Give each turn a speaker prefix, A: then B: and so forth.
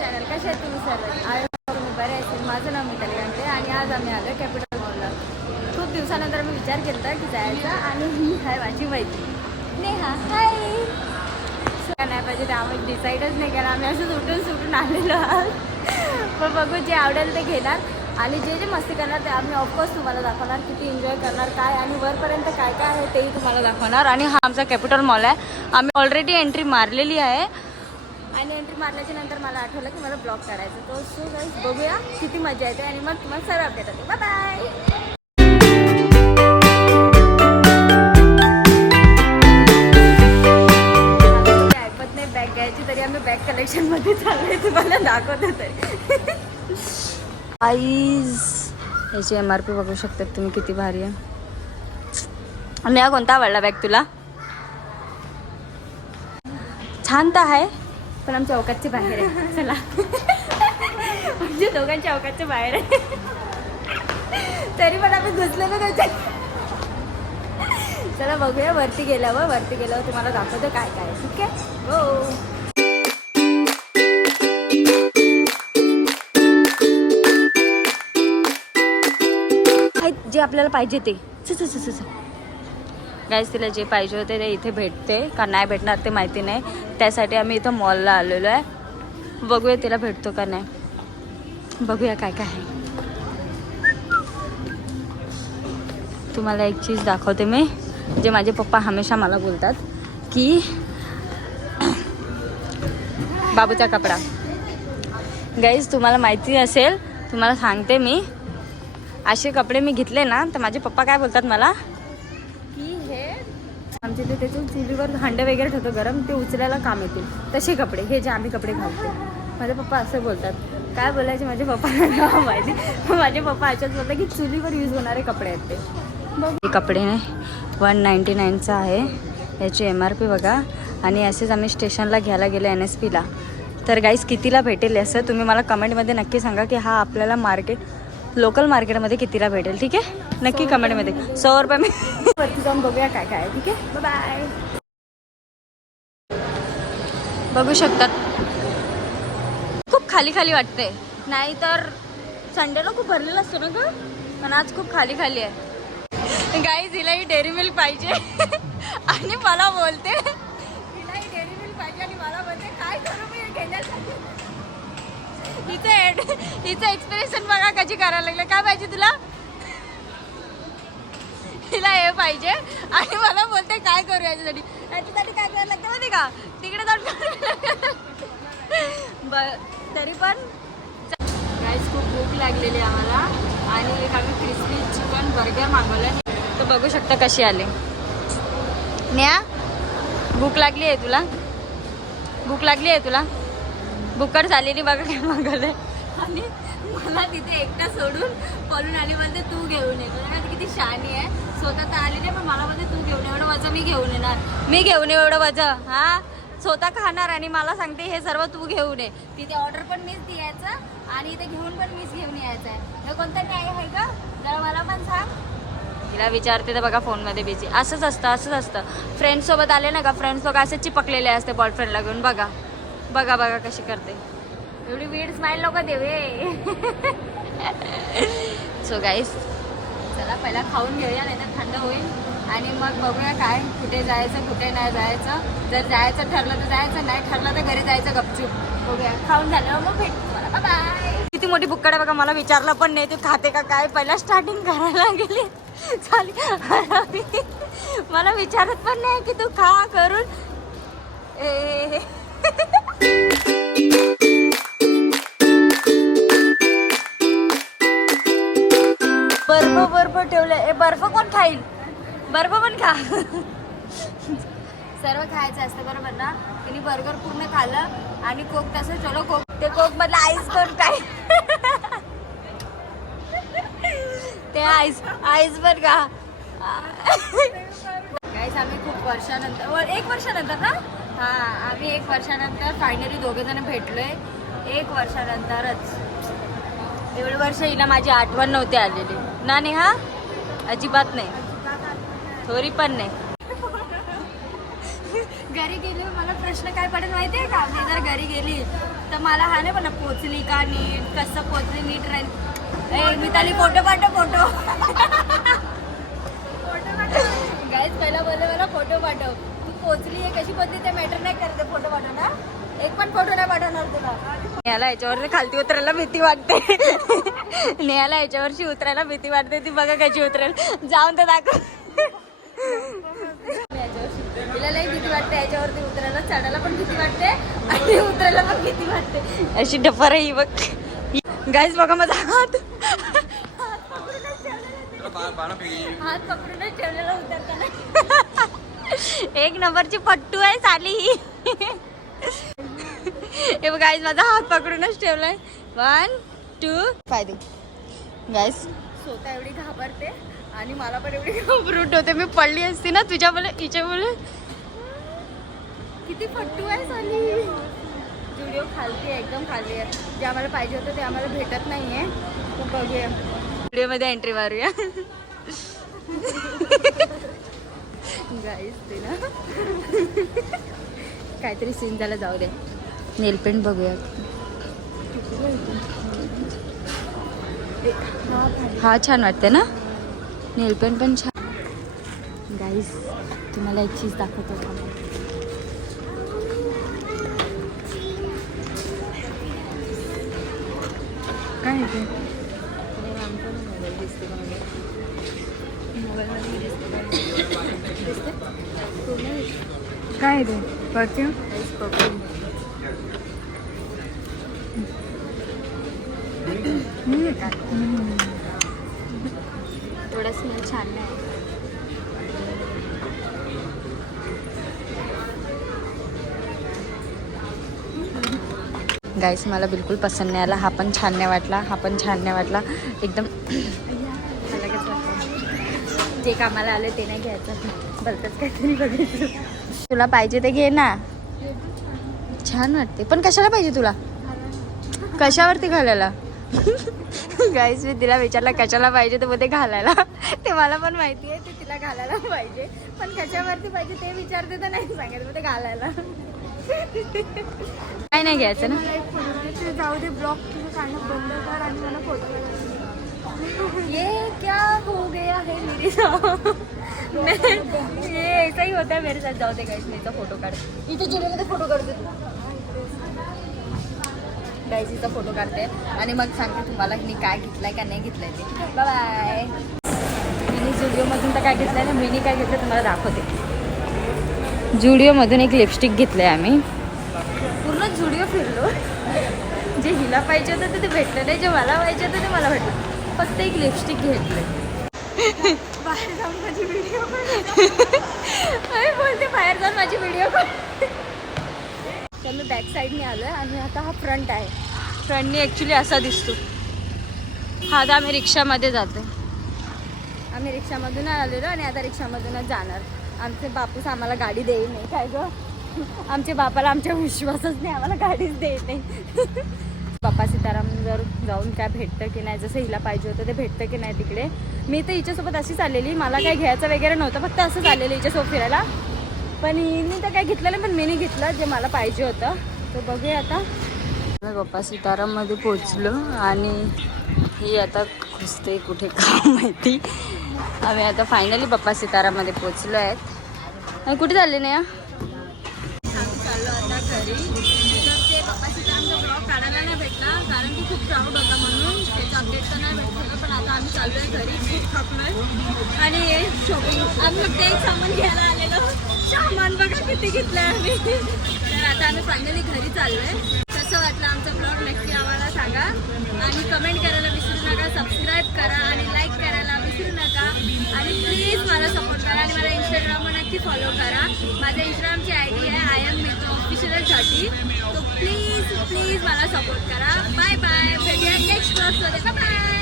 A: Channel कसे आहेत तुम्ही सर्व आय तुम्ही बरे असेल माझं नाव मिताली गांठे आणि आज आम्ही आलो कॅपिटल मॉलला खूप दिवसानंतर मी विचार केला होता की जायचा आणि ही आहे माझी मैत्री नेहा हाय नाही पाहिजे ते आम्ही डिसाईडच नाही केला. आम्ही असंच उठून सुटून आलेलो आहोत. पण बघू जे आवडेल ते घेणार. आणि जे जे मस्ती करणार ते आम्ही ऑफकोर्स तुम्हाला दाखवणार किती एन्जॉय करणार काय आणि वरपर्यंत काय काय आहे तेही तुम्हाला दाखवणार. आणि हा आमचा कॅपिटल मॉल आहे. आम्ही ऑलरेडी एंट्री मारलेली आहे. आणि एंट्री मारल्याच्या नंतर मला आठवलं की मला ब्लॉग काढायचा. तो सो गाईज बघूया किती मजा येते आणि मग तुम्हाला सर्व अपडेट होते. बाय ऐकत नाही बॅग घ्यायची तरी आम्ही बॅग कलेक्शनमध्ये चाललोय. तुम्हाला दाखवत होते. आईज याची एम आर पी बघू शकतात तुम्ही किती भारी आहे. आणि हा कोणता आवडला बॅग तुला? छान तर आहे. पण आमच्या अवकाशच्या बाहेर आहे. चला. म्हणजे दोघांच्या अवकाशच्या बाहेर आहे. तरी पण आम्ही घुसलेलो त्याच्यात चला बघूया वरती गेल्यावर वरती गेल्यावर तुम्हाला दाखवतो काय काय ठीक आहे? हो. जे आपल्याला पाहिजे ते. गायस तिला जे पाहिजे होते ते इथे भेटते. का नाही भेटणार ते माहिती नाही. त्यासाठी आम्ही इथं मॉलला आलेलो आहे. बघूया तिला भेटतो का नाही. बघूया काय काय आहे. तुम्हाला एक चीज दाखवते मी जे माझे पप्पा हमेशा मला बोलतात की बाबूचा कपडा. गाईज तुम्हाला माहिती असेल तुम्हाला सांगते मी असे कपडे मी घेतले ना तर माझे पप्पा काय बोलतात मला आमच्या इथे त्याच्यात चुलीवर हांडे वगैरे ठेवतो गरम ते उचलायला काम येतील. तसे कपडे हे जे आम्ही कपडे घालतो. माझे पप्पा असं बोलतात. काय बोलायचे माझे पप्पा माहिती माझे पप्पा अशाच बोलतात की चुलीवर यूज होणारे कपडे आहेत ते. बघ. कपडे वन नाईन्टी नाईनचा आहे. याची एम आर पी बघा. आणि असेच आम्ही स्टेशनला घ्यायला गेलो एन एस पीला तर गाईस कितीला भेटेल असं तुम्ही मला कमेंटमध्ये नक्की सांगा की हा आपल्याला मार्केट लोकल मार्केटमध्ये कितीला भेटेल. ठीक आहे? नक्की कमेंटमध्ये सौ रुपये मी वरती जाऊन बघूया काय काय ठीक आहे? बाय बघू शकतात. खूप खाली खाली वाटते. नाही तर संडेला खूप भरलेला असतो ना ग? पण आज खूप खाली खाली आहे. गाईज हिला ही डेअरी मिल्क पाहिजे. आणि मला बोलते हिला ही डेअरी मिल्क पाहिजे आणि मला बोलते काय करू मी घेण्यासाठी? हिचं हिचं एक्सप्रेशन बघा कशी करायला लागलं. काय पाहिजे तुला? तिला हे पाहिजे. आणि मला बोलते काय करू याच्यासाठी? याच्यासाठी काय करायला लागतं माहिती का? तिकडे जाऊन ब तरी पण. गाईज खूप भूक लागलेली आम्हाला. आणि एक आम्ही क्रिस्पी चिकन बर्गर मागवलं. तर बघू शकता कशी आले. न्या भूक लागली आहे तुला? भूक लागली आहे तुला? भूकर झालेली बघा काय मागवलं आणि मला तिथे एकटा सोडून पळून आली म्हणते तू घेऊन येतो किती शानी आहे. स्वतः तर आली नाही पण मला म्हणते तू घेऊन एवढं वजन मी घेऊन येणार. मी घेऊन एवढं वजन हा? स्वतः खाणार आणि मला सांगते हे सर्व तू घेऊन ये. तिथे ऑर्डर पण मीच द्यायचं आणि इथे घेऊन पण मीच घेऊन यायचं आहे हे कोणतं न्याय आहे का जरा मला पण सांग. तिला विचारते तर बघा फोनमध्ये बिझी असंच असतं असंच असतं. फ्रेंड्ससोबत आले ना का फ्रेंड्स लोक असेच चिपकलेले असते बॉयफ्रेंडला घेऊन. बघा. बघा बघा कशी करते. एवढी वीड स्माईल लोक देवे सो गाईस चला पहिला खाऊन घेऊया नाही तर थंड होईल. आणि मग बघूया काय कुठे जायचं कुठे नाही जायचं. जर जायचं ठरलं तर जायचं नाही ठरलं तर घरी जायचं गपचूप. बघूया खाऊन झालं मग भेट. बाय किती मोठी बुक्कड आहे बघा मला विचारलं पण नाही तू खाते का काय? पहिला स्टार्टिंग करायला गेली चाली मला विचारत पण नाही की तू खा करून. ए बर्फ कोण खाईल? बर्फ पण खा. सर्व खायचं असतं बरोबर ना? तिने बर्गर पूर्ण खाल्लं आणि कोक तसं चलो कोक ते कोक मधलं आईस कोण काय ते आईस आईस पण का गाईस आम्ही खूप वर्षानंतर वर- एक वर्षानंतर ना? हा आम्ही एक वर्षानंतर फायनली दोघे जण भेटलोय. एक वर्षानंतरच. एवढे वर्ष हिला माझी आठवण नव्हती आलेली. ना नेहा? अजिबात नाही. थोडी पण नाही. घरी गेली मला प्रश्न काय पडेल माहितीये का? मी जर घरी गेली तर मला हा नाही पण पोचली का नीट? कसं पोचली नीट राहील? ए मिताली फोटो पाठव फोटो. गाईज पहिला बोलले मला फोटो पाठव. तू पोचली आहे कशी पोचली ते मॅटर नाही करते फोटो पाठव ना एक पण फोटो नाही पाठवणार तुला. नेहाला याच्यावर खालती उतरायला भीती वाटते. नेहाला याच्यावरची उतरायला भीती वाटते ती बघा कशी उतरेल. जाऊन तर दाखव. तिला लई भीती वाटते याच्यावरती उतरायला चढायला पण भीती वाटते आणि उतरायला पण भीती वाटते. अशी डफर आहे बघ. गाईज बघा माझा हात. हात पकडूनच ठेवलेला उतरताना. एक नंबरची पट्टू आहे साली. ही हे बघ गाईज माझा हात पकडूनच ठेवलाय. वन टू फायदे गायस स्वतः एवढी घाबरते आणि मला पण एवढी घाबरून ठेवते. मी पडली असती ना तुझ्या मुळे हिच्या मुळे किती फट्टू आहे साली. व्हिडिओ खालती आहे एकदम खाली आहे. जे आम्हाला पाहिजे होतं ते आम्हाला भेटत नाही आहे बघूया. व्हिडिओमध्ये एंट्री मारूया. गाईस ते ना. काहीतरी सीन झाला जाऊ दे. नेलपेंट बघूया हा छान वाटते ना? नेल पेंट पण छान. गाईस तुम्हाला एक चीज दाखवतो का काय आहे ते?
B: काय आहे ते? परफ्यूम
A: थोडा स्मेल छान नाही. गाईस मला बिलकुल पसंत नाही आला. हा पण छान नाही वाटला. हा पण छान नाही वाटला. एकदम जे कामाला आलं ते नाही घ्यायचं. भलतंच काहीतरी बघायचं. तुला पाहिजे ते घे ना. छान वाटते. पण कशाला पाहिजे तुला? कशावरती घालायला? गाईस मी तिला विचारलं कशाला पाहिजे तर मध्ये घालायला? ते मला पण माहिती आहे ते तिला घालायला पाहिजे. पण कशावरती पाहिजे ते विचारते तर नाही सांगत मध्ये घालायला. काय नाही घ्यायचं ना.
B: जाऊ दे ब्लॉक तुझं काढणं बंद कर आणि मला फोटो
A: ये क्या हो गया है मेरे साथ? मैं- ये ऐसा ही होता है मेरे साथ जाऊ दे गाईस मी फोटो काढ इथे जुलैमध्ये फोटो काढते गाईजीचा फोटो काढते. आणि मग सांगते तुम्हाला की मी काय घेतलंय का नाही घेतलंय ते. बाय मिनी जुडिओमधून तर काय घेतलंय ना मिनी काय घेतलं तुम्हाला दाखवते. जुडिओमधून एक लिपस्टिक घेतलंय आम्ही. पूर्ण जुडिओ फिरलो. जे हिला पाहिजे होतं ते- ते भेटलं नाही जे मला पाहिजे होतं ते मला भेटलं. फक्त एक लिपस्टिक घेतलं
B: बाहेर जाऊन माझी व्हिडिओ
A: बोलते बाहेर जाऊन माझी व्हिडिओ तर मी बॅक साईडने आलो आहे आणि आता हा फ्रंट आहे. फ्रंटने ॲक्च्युली असा दिसतो. हा आता आम्ही रिक्षामध्ये जातो आम्ही रिक्षामधून आलेलो आणि आता रिक्षामधूनच जाणार. आमचे बापूस आम्हाला गाडी देईल नाही. काय गं? आमच्या बापाला आमच्या विश्वासच नाही. आम्हाला गाडीच देत नाही. बाप्पा सीताराम जर जाऊन काय भेटतं की नाही? जसं हिला पाहिजे होतं ते भेटतं की नाही तिकडे? मी तर हिच्यासोबत अशीच आलेली. मला काही घ्यायचं वगैरे नव्हतं. फक्त असंच आलेलं हिच्यासोबत फिरायला. पण हिने तर काय घेतलं नाही पण मी घेतलं जे मला पाहिजे होतं. तर बघूया आता. आम्ही बाप्पा सीताराममध्ये पोचलो आणि ही आता खुसते कुठे का माहिती. आम्ही आता फायनली बाप्पा सीताराममध्ये पोचलो आहेत. आणि कुठे चालले नाही? चाललो आता घरी ते बाप्पा सीतारामचा ब्लॉग काढायला नाही भेटला कारण की खूप क्राऊड होता म्हणून त्याचं अपडेट तर नाही भेटलं पण आता आम्ही चाललोय घरी खूप थकलोय. आणि शॉपिंग आम्ही एक सामान घ्यायला सामान बघा किती घेतलंय आम्ही. तर आता आम्ही फायनली घरी चाललोय. कसं वाटलं आमचा ब्लॉग नक्की आम्हाला सांगा. आणि कमेंट करायला विसरू नका सबस्क्राईब करा आणि लाईक करायला विसरू नका. आणि प्लीज मला सपोर्ट करा आणि मला इंस्टाग्रामवर नक्की फॉलो करा. माझ्या इंस्टाग्रामची आय डी आहे आय एम मित्र ऑफिशियलसाठी तो प्लीज प्लीज मला सपोर्ट करा. बाय बाय भेटूया नेक्स्ट ब्लॉगमध्ये बाय